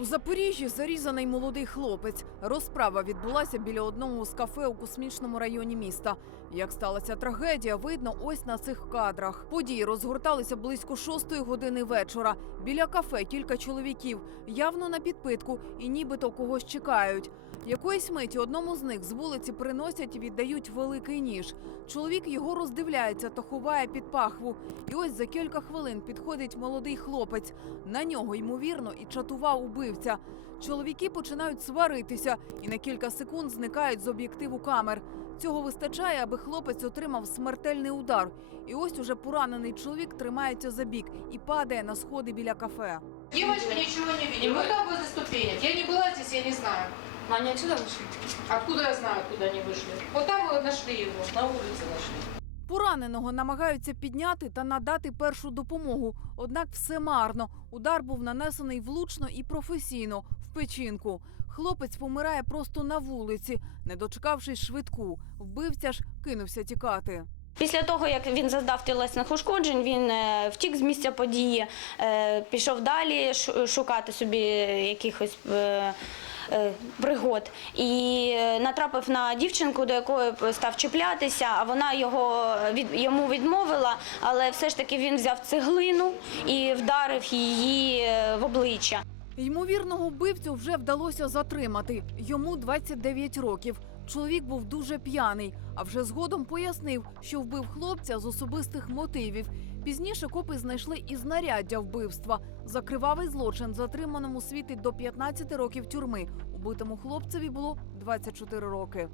У Запоріжжі зарізаний молодий хлопець. Розправа відбулася біля одного з кафе у космічному районі міста. Як сталася трагедія, видно ось на цих кадрах. Події розгорталися близько шостої години вечора. Біля кафе кілька чоловіків, явно на підпитку і нібито когось чекають. Якоїсь миті одному з них з вулиці приносять і віддають великий ніж. Чоловік його роздивляється та ховає під пахву. І ось за кілька хвилин підходить молодий хлопець. На нього, ймовірно, і чатував убивця. Чоловіки починають сваритися і на кілька секунд зникають з об'єктиву камер. Цього вистачає, аби хлопець отримав смертельний удар. І ось уже поранений чоловік тримається за бік і падає на сходи біля кафе. Девочка ничего не видела. Вот там возле ступенек. Я не была здесь, я не знаю. Но они отсюда вышли? Откуда я знаю, откуда они вышли? Вот там мы нашли его. На улице нашли. Пораненого намагаються підняти та надати першу допомогу. Однак все марно. Удар був нанесений влучно і професійно в печінку. Хлопець помирає просто на вулиці, не дочекавшись швидку. Вбивця ж кинувся тікати. Після того, як він завдав тілесних ушкоджень, він е, втік з місця події, е, пішов далі шукати собі якихось е, пригод і натрапив на дівчинку, до якої став чіплятися, а вона його йому відмовила, але все ж таки він взяв цеглину і вдарив її в обличчя. Ймовірного вбивцю вже вдалося затримати. Йому 29 років. Чоловік був дуже п'яний, а вже згодом пояснив, що вбив хлопця з особистих мотивів. Пізніше копи знайшли і знаряддя вбивства. За кривавий злочин затриманому світить до 15 років тюрми. Убитому хлопцеві було 24 роки.